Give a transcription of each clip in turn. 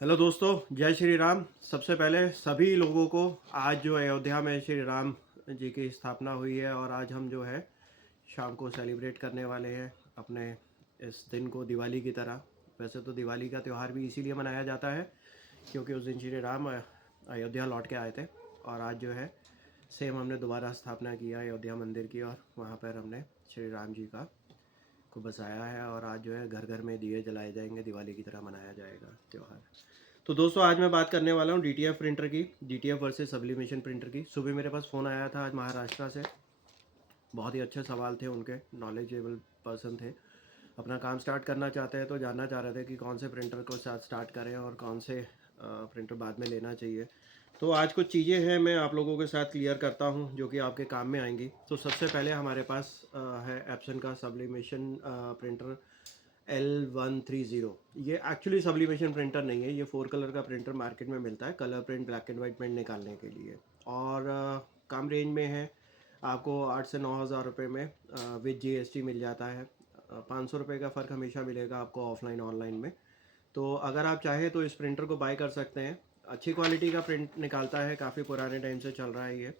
Hello दोस्तों, जय श्री राम। सबसे पहले सभी लोगों को आज जो अयोध्या में श्री राम जी की स्थापना हुई है और आज हम जो है शाम को सेलिब्रेट करने वाले हैं अपने इस दिन को दिवाली की तरह। वैसे तो दिवाली का त्यौहार भी इसीलिए मनाया जाता है क्योंकि उस दिन श्री राम अयोध्या लौट के आए थे और आज जो है सेम हमने दोबारा स्थापना किया अयोध्या मंदिर की और वहाँ पर हमने श्री राम जी का को बसाया है और आज जो है घर घर में दिए जलाए जाएंगे, दिवाली की तरह मनाया जाएगा त्यौहार। तो दोस्तों आज मैं बात करने वाला हूँ डीटीएफ प्रिंटर की, डीटीएफ वर्सेस सब्लिमेशन प्रिंटर की। सुबह मेरे पास फ़ोन आया था आज महाराष्ट्र से, बहुत ही अच्छे सवाल थे उनके, नॉलेजेबल पर्सन थे। अपना काम स्टार्ट करना चाहते हैं तो जानना चाह रहे थे कि कौन से प्रिंटर को साथ स्टार्ट करें और कौन से प्रिंटर बाद में लेना चाहिए। तो आज कुछ चीज़ें हैं मैं आप लोगों के साथ क्लियर करता हूं जो कि आपके काम में आएंगी। तो सबसे पहले हमारे पास है एप्सन का सब्लिमेशन प्रिंटर L130। ये एक्चुअली सब्लिमेशन प्रिंटर नहीं है, ये 4 कलर का प्रिंटर मार्केट में मिलता है, colour print, black and white print निकालने के लिए। और कम रेंज में है, आपको 8 से 9 हज़ार रुपये में विद जीएसटी मिल जाता है। 500 रुपये का फ़र्क हमेशा मिलेगा आपको ऑफलाइन ऑनलाइन में। तो अगर आप चाहें तो इस प्रिंटर को बाय कर सकते हैं। अच्छी क्वालिटी का प्रिंट निकालता है, काफ़ी पुराने टाइम से चल रहा है ये।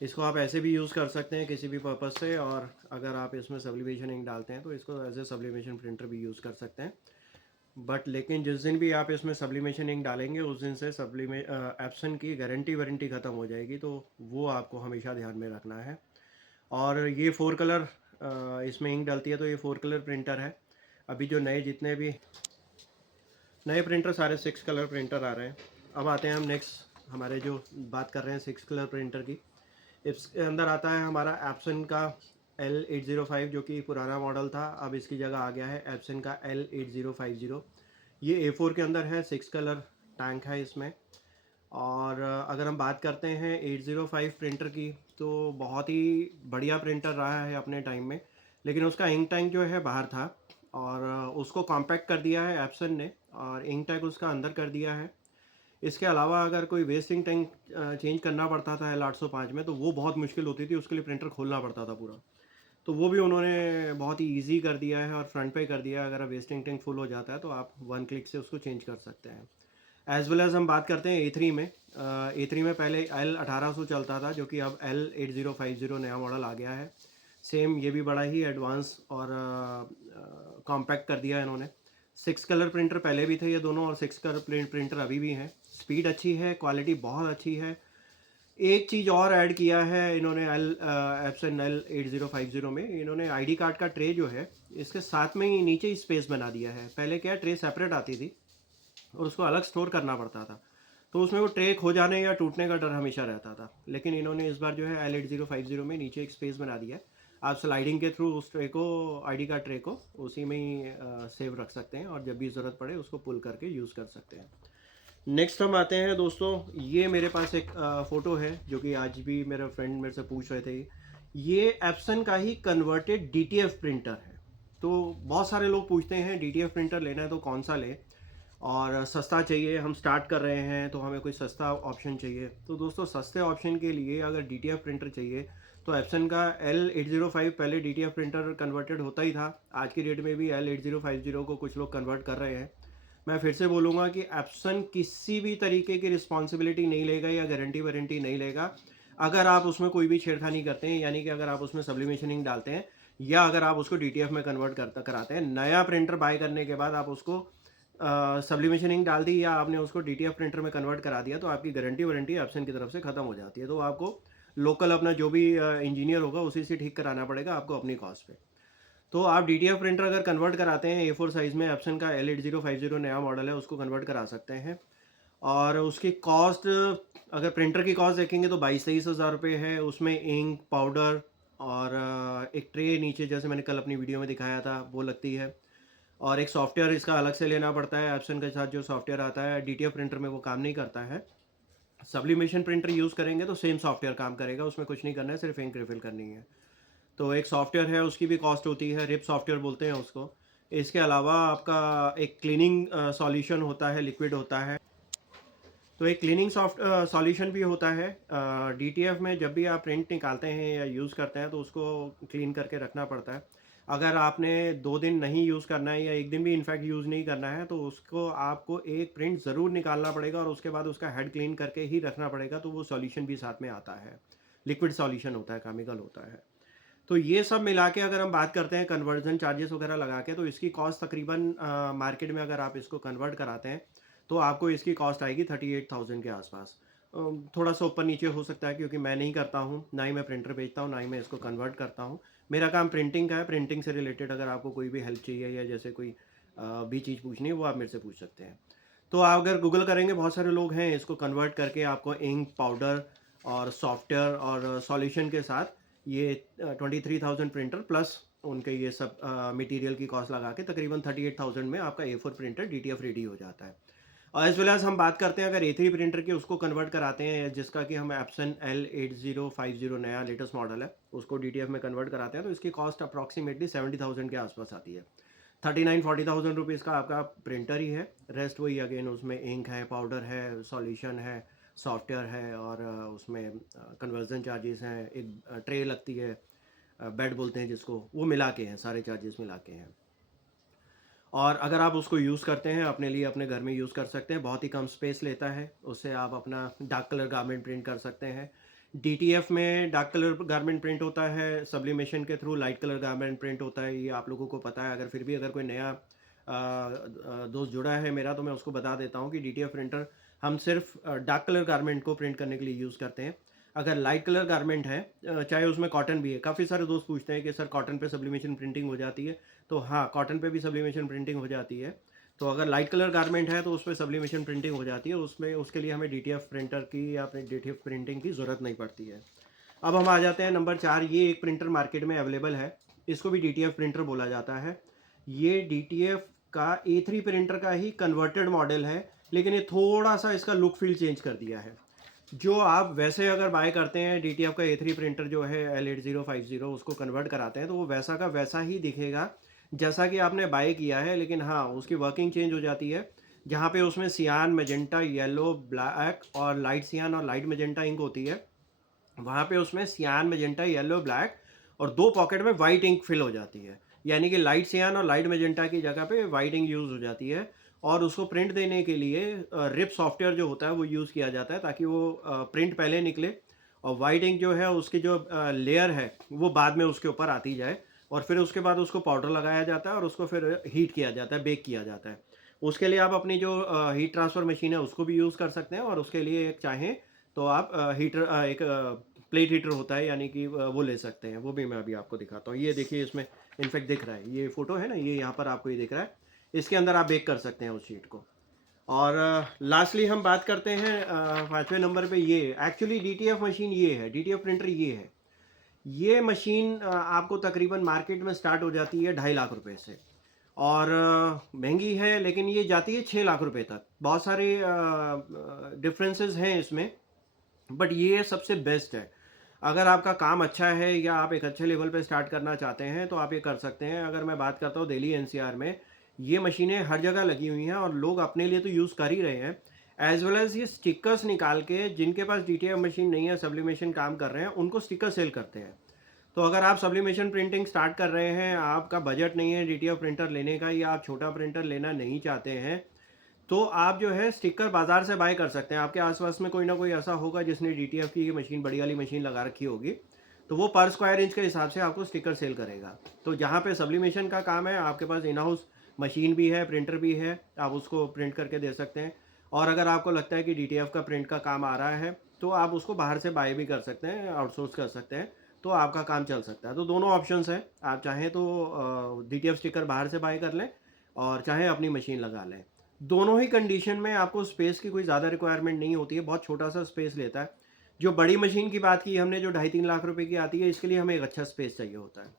इसको आप ऐसे भी यूज़ कर सकते हैं किसी भी पर्पज़ से, और अगर आप इसमें सब्लिमेशन इंक डालते हैं तो इसको एज ए सब्लिमेशन प्रिंटर भी यूज़ कर सकते हैं। बट लेकिन जिस दिन भी आप इसमें सब्लिमेशन इंक डालेंगे उस दिन से एप्सन की गारंटी वारंटी ख़त्म हो जाएगी, तो वो आपको हमेशा ध्यान में रखना है। और ये 4 कलर इसमें इंक डलती है, तो ये 4 कलर प्रिंटर है। अभी जो नए जितने भी नए प्रिंटर सारे 6 कलर प्रिंटर आ रहे हैं। अब आते हैं हम नेक्स्ट, हमारे जो बात कर रहे हैं 6 कलर प्रिंटर की। इसके अंदर आता है हमारा एप्सन का L805 जो कि पुराना मॉडल था, अब इसकी जगह आ गया है एप्सन का L8050। ये A4 के अंदर है, 6 कलर टैंक है इसमें। और अगर हम बात करते हैं 805 प्रिंटर की, तो बहुत ही बढ़िया प्रिंटर रहा है अपने टाइम में, लेकिन उसका इंक टैंक जो है बाहर था और उसको कॉम्पैक्ट कर दिया है एप्सन ने और इंक टैंक उसका अंदर कर दिया है। इसके अलावा अगर कोई वेस्ट इंक टैंक चेंज करना पड़ता था L805 में, तो वो बहुत मुश्किल होती थी, उसके लिए प्रिंटर खोलना पड़ता था पूरा। तो वो भी उन्होंने बहुत ही ईजी कर दिया है और फ्रंट पे कर दिया है। अगर वेस्ट इंक टैंक फुल हो जाता है तो आप 1 क्लिक से उसको चेंज कर सकते हैं। एज वेल एज हम बात करते हैं A3 में। A3 में पहले L1800 चलता था, जो कि अब L8050 नया मॉडल आ गया है। सेम ये भी बड़ा ही एडवांस और कॉम्पैक्ट कर दिया है इन्होंने। 6 कलर प्रिंटर पहले भी थे ये दोनों, और 6 कलर प्रिंटर अभी भी हैं। स्पीड अच्छी है, क्वालिटी बहुत अच्छी है। एक चीज़ और ऐड किया है इन्होंने एप्सन L8050 में, इन्होंने आईडी कार्ड का ट्रे जो है इसके साथ में ही नीचे ही स्पेस बना दिया है। पहले क्या, ट्रे सेपरेट आती थी और उसको अलग स्टोर करना पड़ता था, तो उसमें वो ट्रे खो जाने या टूटने का डर हमेशा रहता था। लेकिन इन्होंने इस बार जो है L8050 में नीचे एक स्पेस बना दिया है। आप स्लाइडिंग के थ्रू उस ट्रे को, आईडी कार्ड ट्रे को उसी में ही सेव रख सकते हैं और जब भी ज़रूरत पड़े उसको पुल करके यूज़ कर सकते हैं। नेक्स्ट हम आते हैं दोस्तों, ये मेरे पास एक फ़ोटो है जो कि आज भी मेरे फ्रेंड मेरे से पूछ रहे थे। ये एप्सन का ही कन्वर्टेड डीटीएफ प्रिंटर है। तो बहुत सारे लोग पूछते हैं डीटीएफ प्रिंटर लेना है तो कौन सा ले, और सस्ता चाहिए, हम स्टार्ट कर रहे हैं तो हमें कोई सस्ता ऑप्शन चाहिए। तो दोस्तों सस्ते ऑप्शन के लिए अगर डीटीएफ प्रिंटर चाहिए तो एप्सन का L805 पहले डीटीएफ प्रिंटर कन्वर्टेड होता ही था। आज की डेट में भी L8050 को कुछ लोग कन्वर्ट कर रहे हैं। मैं फिर से बोलूँगा कि एप्सन किसी भी तरीके की रिस्पॉन्सिबिलिटी नहीं लेगा या गारंटी वारंटी नहीं लेगा अगर आप उसमें कोई भी छेड़खानी करते हैं, यानी कि अगर आप उसमें सब्लिमेशनिंग डालते हैं या अगर आप उसको डीटीएफ में कन्वर्ट कराते हैं। नया प्रिंटर बाय करने के बाद आप उसको सब्लिमेशन इंक डाल दी या आपने उसको डीटीएफ प्रिंटर में कन्वर्ट करा दिया तो आपकी गारंटी वारंटी एप्सन की तरफ से ख़त्म हो जाती है। तो आपको लोकल अपना जो भी इंजीनियर होगा उसी से ठीक कराना पड़ेगा आपको अपनी कॉस्ट पे। तो आप डीटीएफ प्रिंटर अगर कन्वर्ट कराते हैं A4 साइज़ में, एप्सन का L8050 नया मॉडल है, उसको कन्वर्ट करा सकते हैं। और उसकी कॉस्ट, अगर प्रिंटर की कॉस्ट देखेंगे तो 22-23 हज़ार रुपये है। उसमें इंक, पाउडर और एक ट्रे नीचे, जैसे मैंने कल अपनी वीडियो में दिखाया था, वो लगती है। और एक सॉफ्टवेयर इसका अलग से लेना पड़ता है। एप्सन के साथ जो सॉफ्टवेयर आता है डीटीएफ प्रिंटर में वो काम नहीं करता है। सब्लिमेशन प्रिंटर यूज़ करेंगे तो सेम सॉफ्टवेयर काम करेगा, उसमें कुछ नहीं करना है, सिर्फ इंक रिफिल करनी है। तो एक सॉफ्टवेयर है, उसकी भी कॉस्ट होती है, रिप सॉफ्टवेयर बोलते हैं उसको। इसके अलावा आपका एक क्लीनिंग सॉल्यूशन होता है, लिक्विड होता है। तो एक क्लीनिंग सॉल्यूशन भी होता है डीटीएफ में। जब भी आप प्रिंट निकालते हैं या यूज़ करते हैं तो उसको क्लीन करके रखना पड़ता है। अगर आपने 2 दिन नहीं यूज़ करना है या 1 दिन भी इनफैक्ट यूज़ नहीं करना है, तो उसको आपको एक प्रिंट ज़रूर निकालना पड़ेगा और उसके बाद उसका हेड क्लीन करके ही रखना पड़ेगा, तो वो सॉल्यूशन भी साथ में आता है। लिक्विड सॉल्यूशन होता है, केमिकल होता है। तो ये सब मिला के अगर हम बात करते हैं कन्वर्जन चार्जेस वगैरह लगा के, तो इसकी कॉस्ट तकरीबन मार्केट में अगर आप इसको कन्वर्ट कराते हैं, तो आपको इसकी कॉस्ट आएगी 38,000 के आसपास। थोड़ा सा ऊपर नीचे हो सकता है क्योंकि मैं नहीं करता हूँ, ना ही मैं प्रिंटर बेचता हूँ, ना ही मैं इसको कन्वर्ट करता हूँ। मेरा काम प्रिंटिंग का है। प्रिंटिंग से रिलेटेड अगर आपको कोई भी हेल्प चाहिए या जैसे कोई भी चीज़ पूछनी है, वो आप मेरे से पूछ सकते हैं। तो आप अगर गूगल करेंगे, बहुत सारे लोग हैं इसको कन्वर्ट करके आपको इंक, पाउडर और सॉफ्टवेयर और सॉल्यूशन के साथ ये 23,000 प्रिंटर प्लस उनके ये सब मटेरियल की कॉस्ट लगा के तकरीबन 38,000 में आपका A4 प्रिंटर DTF रेडी हो जाता है। और एज वेल एज हम बात करते हैं अगर A3 प्रिंटर की, उसको कन्वर्ट कराते हैं, जिसका कि हम एप्सन L8050 नया लेटेस्ट मॉडल है, उसको DTF में कन्वर्ट कराते हैं, तो इसकी कॉस्ट अप्रॉक्सीमेटली 70,000 के आसपास आती है। 39-40,000 रुपीज़ का आपका प्रिंटर ही है। रेस्ट वही अगेन उसमें इंक है, पाउडर है, सॉल्यूशन है, सॉफ्टवेयर है और उसमें कन्वर्जन चार्जेस हैं, एक ट्रे लगती है, बेड बोलते हैं जिसको, वो मिला के हैं, सारे चार्जेस मिला के हैं। और अगर आप उसको यूज़ करते हैं अपने लिए, अपने घर में यूज़ कर सकते हैं, बहुत ही कम स्पेस लेता है, उससे आप अपना डार्क कलर गारमेंट प्रिंट कर सकते हैं। DTF में डार्क कलर गारमेंट प्रिंट होता है, सब्लिमेशन के through light colour garment print होता है, ये आप लोगों को पता है। अगर फिर भी अगर कोई नया दोस्त जुड़ा है मेरा, तो मैं उसको बता देता हूँ कि DTF प्रिंटर हम सिर्फ डार्क कलर गारमेंट को प्रिंट करने के लिए यूज़ करते हैं। अगर लाइट कलर गारमेंट है, चाहे उसमें कॉटन भी है, काफ़ी सारे दोस्त पूछते हैं कि सर कॉटन पे सब्लिमेशन प्रिंटिंग हो जाती है, तो हाँ, कॉटन पे भी सब्लिमेशन प्रिंटिंग हो जाती है। तो अगर लाइट कलर गारमेंट है तो उस पे सब्लिमेशन प्रिंटिंग हो जाती है, उसमें उसके लिए हमें DTF प्रिंटर की या अपने DTF प्रिंटिंग की ज़रूरत नहीं पड़ती है। अब हम आ जाते हैं नंबर 4, ये एक प्रिंटर मार्केट में अवेलेबल है, इसको भी DTF प्रिंटर बोला जाता है। ये DTF का A3 प्रिंटर का ही कन्वर्टेड मॉडल है, लेकिन ये थोड़ा-सा इसका लुक फील चेंज कर दिया है। जो आप वैसे अगर बाय करते हैं DTF का A3 प्रिंटर जो है L8050, उसको कन्वर्ट कराते हैं, तो वो वैसा का वैसा ही दिखेगा जैसा कि आपने बाय किया है, लेकिन हाँ, उसकी वर्किंग चेंज हो जाती है। जहाँ पे उसमें सियान, मैजेंटा, येलो, ब्लैक और लाइट सियान और लाइट मैजेंटा इंक होती है, वहाँ पे उसमें सियान, मैजेंटा, येलो, ब्लैक और 2 पॉकेट में वाइट इंक फिल हो जाती है। यानी कि लाइट सियान और लाइट मैजेंटा की जगह पे वाइट इंक यूज़ हो जाती है और उसको प्रिंट देने के लिए रिप सॉफ्टवेयर जो होता है वो यूज़ किया जाता है, ताकि वो प्रिंट पहले निकले और वाइट इंक जो है उसकी जो लेयर है वो बाद में उसके ऊपर आती जाए और फिर उसके बाद उसको पाउडर लगाया जाता है और उसको फिर हीट किया जाता है, बेक किया जाता है। उसके लिए आप अपनी जो हीट ट्रांसफ़र मशीन है उसको भी यूज़ कर सकते हैं और उसके लिए एक चाहें तो आप एक प्लेट हीटर होता है, यानी कि वो ले सकते हैं। वो भी मैं अभी आपको दिखाता हूँ। ये देखिए, इसमें इनफैक्ट दिख रहा है, ये फ़ोटो है ना, ये यहाँ पर आपको ये दिख रहा है। इसके अंदर आप बेक कर सकते हैं उस शीट को। और लास्टली हम बात करते हैं 5वें नंबर पे, ये एक्चुअली DTF मशीन ये है, DTF प्रिंटर ये है। ये मशीन आपको तकरीबन मार्केट में स्टार्ट हो जाती है 2.5 लाख रुपए से और महंगी है, लेकिन ये जाती है 6 लाख रुपए तक। बहुत सारे डिफरेंसेस हैं इसमें, बट ये सबसे बेस्ट है। अगर आपका काम अच्छा है या आप एक अच्छे लेवल पे स्टार्ट करना चाहते हैं, तो आप ये कर सकते हैं। अगर मैं बात करता हूँ दिल्ली NCR में, ये मशीनें हर जगह लगी हुई हैं और लोग अपने लिए तो यूज़ कर ही रहे हैं। एज़ वेल एज़ ये स्टिकर्स निकाल के, जिनके पास DTF मशीन नहीं है, सब्लिमेशन काम कर रहे हैं, उनको स्टिकर सेल करते हैं। तो अगर आप सब्लिमेशन प्रिंटिंग स्टार्ट कर रहे हैं, आपका बजट नहीं है DTF प्रिंटर लेने का या आप छोटा प्रिंटर लेना नहीं चाहते हैं, तो आप जो है स्टिकर बाज़ार से बाय कर सकते हैं। आपके आस-पास में कोई ना कोई ऐसा होगा जिसने DTF की ये मशीन, बड़ी वाली मशीन लगा रखी होगी, तो वो पर स्क्वायर इंच के हिसाब से आपको स्टिकर सेल करेगा। तो जहाँ पे सब्लिमेशन का काम है, आपके पास इन हाउस मशीन भी है, प्रिंटर भी है, आप उसको प्रिंट करके दे सकते हैं। और अगर आपको लगता है कि DTF का प्रिंट का काम आ रहा है, तो आप उसको बाहर से बाय भी कर सकते हैं, आउटसोर्स कर सकते हैं, तो आपका काम चल सकता है। तो दोनों ऑप्शंस हैं, आप चाहें तो DTF स्टिकर बाहर से बाय कर लें और चाहें अपनी मशीन लगा लें। दोनों ही कंडीशन में आपको स्पेस की कोई ज़्यादा रिक्वायरमेंट नहीं होती है, बहुत छोटा-सा स्पेस लेता है। जो बड़ी मशीन की बात की हमने, जो 2.5-3 लाख रुपए की आती है, इसके लिए हमें एक अच्छा स्पेस चाहिए होता है।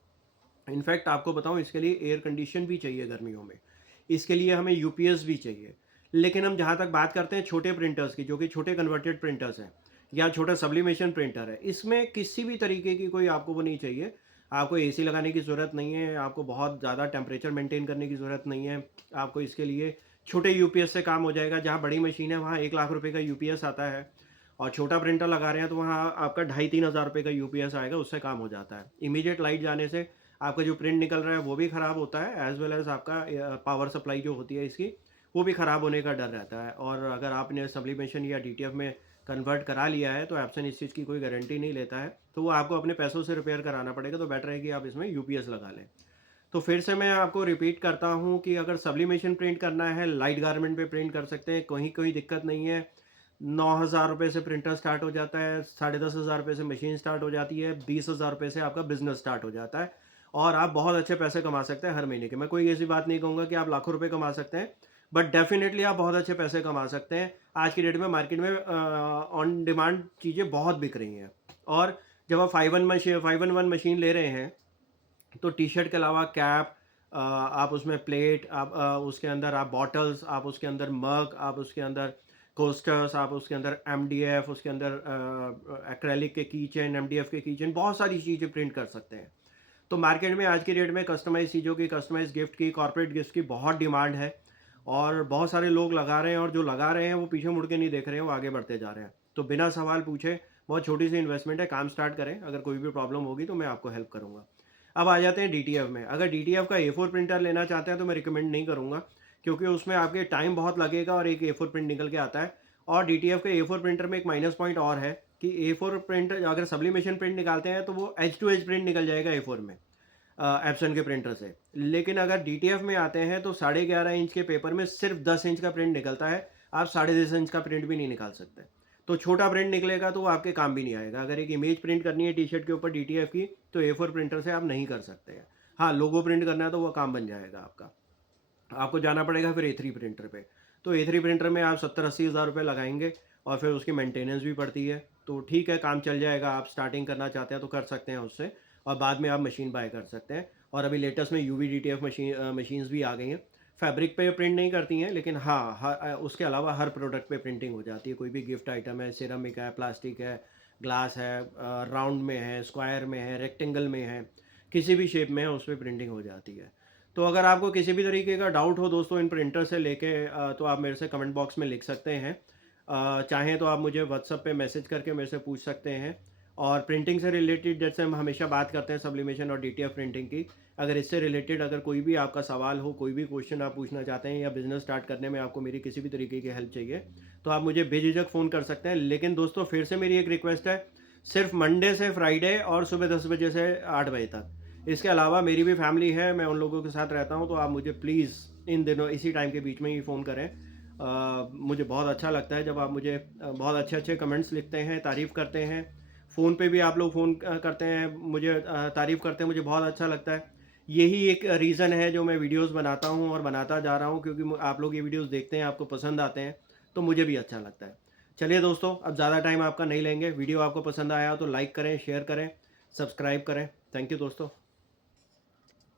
इनफैक्ट आपको बताऊँ, इसके लिए एयर कंडीशन भी चाहिए गर्मियों में। इसके लिए हमें यूपीएस भी चाहिए। लेकिन हम जहाँ तक बात करते हैं छोटे प्रिंटर्स की, जो कि छोटे कन्वर्टेड प्रिंटर्स हैं या छोटा सब्लिमेशन प्रिंटर है, इसमें किसी भी तरीके की कोई आपको वो नहीं चाहिए। आपको एसी लगाने की ज़रूरत नहीं है, आपको बहुत ज़्यादा टेम्परेचर मेंटेन करने की ज़रूरत नहीं है। आपको इसके लिए छोटे यूपीएस से काम हो जाएगा। जहाँ बड़ी मशीन है वहाँ 1 लाख रुपए का यूपीएस आता है और छोटा प्रिंटर लगा रहे हैं तो वहाँ आपका 2,500-3,000 रुपए का यूपीएस आएगा, उससे काम हो जाता है। इमीडिएट लाइट जाने से आपका जो प्रिंट निकल रहा है वो भी ख़राब होता है, एज़ वेल एज़ आपका पावर सप्लाई जो होती है इसकी, वो भी ख़राब होने का डर रहता है। और अगर आपने सब्लिमेशन या डीटीएफ में कन्वर्ट करा लिया है तो एप्सन इस चीज़ की कोई गारंटी नहीं लेता है, तो वो आपको अपने पैसों से रिपेयर कराना पड़ेगा। तो बेटर है कि आप इसमें यूपीएस लगा लें। तो फिर से मैं आपको रिपीट करता हूँ कि अगर सब्लिमेशन प्रिंट करना है, लाइट गारमेंट पे प्रिंट कर सकते हैं, कहीं कोई दिक्कत नहीं है। 9,000 रुपये से प्रिंटर स्टार्ट हो जाता है, 10,500 रुपये से मशीन स्टार्ट हो जाती है, 20,000 रुपये से आपका बिजनेस स्टार्ट हो जाता है और आप बहुत अच्छे पैसे कमा सकते हैं हर महीने के। मैं कोई ऐसी बात नहीं कहूँगा कि आप लाखों रुपए कमा सकते हैं, बट डेफिनेटली आप बहुत अच्छे पैसे कमा सकते हैं। आज की डेट में मार्केट में ऑन डिमांड चीज़ें बहुत बिक रही हैं। और जब आप 5-in-1 मशीन ले रहे हैं तो टी-शर्ट के अलावा कैप, आप उसमें प्लेट, आप उसके अंदर आप बॉटल्स, आप उसके अंदर मग, आप उसके अंदर कोस्टर्स, आप उसके अंदर एमडीएफ, उसके अंदर एक्रेलिक के की चेन, एमडीएफ के की चेन, बहुत सारी चीज़ें प्रिंट कर सकते हैं। तो मार्केट में आज की डेट में कस्टमाइज़ चीज़ों की, कस्टमाइज़ गिफ्ट की, कॉर्पोरेट गिफ्ट की बहुत डिमांड है और बहुत सारे लोग लगा रहे हैं और जो लगा रहे हैं वो पीछे मुड़ के नहीं देख रहे हैं, वो आगे बढ़ते जा रहे हैं। तो बिना सवाल पूछे, बहुत छोटी सी इन्वेस्टमेंट है, काम स्टार्ट करें। अगर कोई भी प्रॉब्लम होगी तो मैं आपको हेल्प करूँगा। अब आ जाते हैं डीटीएफ में। अगर डीटीएफ का ए4 प्रिंटर लेना चाहते हैं तो मैं रिकमेंड नहीं करूँगा, क्योंकि उसमें आपके टाइम बहुत लगेगा और एक ए4 प्रिंट निकल के आता है। और डीटीएफ के ए4 प्रिंटर में एक माइनस पॉइंट और है कि ए4 प्रिंट अगर सब्लिमेशन प्रिंट निकालते हैं तो वो एज टू एज प्रिंट निकल जाएगा ए4 में, एप्सन के प्रिंटर से। लेकिन अगर डीटीएफ में आते हैं तो 11.5 इंच के पेपर में सिर्फ 10 इंच का प्रिंट निकलता है, आप 10.5 इंच का प्रिंट भी नहीं निकाल सकते। तो छोटा प्रिंट निकलेगा तो वो आपके काम भी नहीं आएगा। अगर एक इमेज प्रिंट करनी है टी शर्ट के ऊपर डीटीएफ की, तो ए4 प्रिंटर से आप नहीं कर सकते हैं। हाँ, लोगो प्रिंट करना है तो वो काम बन जाएगा आपका। आपको जाना पड़ेगा फिर ए3 प्रिंटर पे। तो ए3 प्रिंटर में आप 70-80 हज़ार रुपये लगाएंगे और फिर उसकी मेंटेनेंस भी पड़ती है। तो ठीक है, काम चल जाएगा। आप स्टार्टिंग करना चाहते हैं तो कर सकते हैं उससे, और बाद में आप मशीन बाय कर सकते हैं। और अभी लेटेस्ट में यूवी डीटीएफ मशीन्स भी आ गई हैं। फैब्रिक पे प्रिंट नहीं करती हैं, लेकिन हाँ, उसके अलावा हर प्रोडक्ट पे प्रिंटिंग हो जाती है। कोई भी गिफ्ट आइटम है, सिरेमिक है, प्लास्टिक है, ग्लास है, राउंड में है, स्क्वायर में है, रेक्टेंगल में है, किसी भी शेप में है, उस पर प्रिंटिंग हो जाती है। तो अगर आपको किसी भी तरीके का डाउट हो दोस्तों इन प्रिंटर से लेके, तो आप मेरे से कमेंट बॉक्स में लिख सकते हैं। चाहें तो आप मुझे व्हाट्सएप पे मैसेज करके मेरे से पूछ सकते हैं। और प्रिंटिंग से रिलेटेड जैसे हम हमेशा बात करते हैं सब्लिमेशन और डीटीएफ प्रिंटिंग की, अगर इससे रिलेटेड अगर कोई भी आपका सवाल हो, कोई भी क्वेश्चन आप पूछना चाहते हैं या बिज़नेस स्टार्ट करने में आपको मेरी किसी भी तरीके की हेल्प चाहिए, तो आप मुझे बेझिझक फ़ोन कर सकते हैं। लेकिन दोस्तों फिर से मेरी एक रिक्वेस्ट है, सिर्फ मंडे से फ्राइडे और सुबह 10 बजे से 8 बजे तक। इसके अलावा मेरी भी फैमिली है, मैं उन लोगों के साथ रहता हूँ, तो आप मुझे प्लीज़ इन दिनों इसी टाइम के बीच में ही फ़ोन करें। मुझे बहुत अच्छा लगता है जब आप मुझे बहुत अच्छे अच्छे कमेंट्स लिखते हैं, तारीफ़ करते हैं। फ़ोन पे भी आप लोग फ़ोन करते हैं, मुझे तारीफ़ करते हैं, मुझे बहुत अच्छा लगता है। यही एक रीज़न है जो मैं वीडियोज़ बनाता हूँ और बनाता जा रहा हूँ, क्योंकि आप लोग ये वीडियोज़ देखते हैं, आपको पसंद आते हैं, तो मुझे भी अच्छा लगता है। चलिए दोस्तों, अब ज़्यादा टाइम आपका नहीं लेंगे। वीडियो आपको पसंद आया हो तो लाइक करें, शेयर करें, सब्सक्राइब करें। थैंक यू दोस्तों।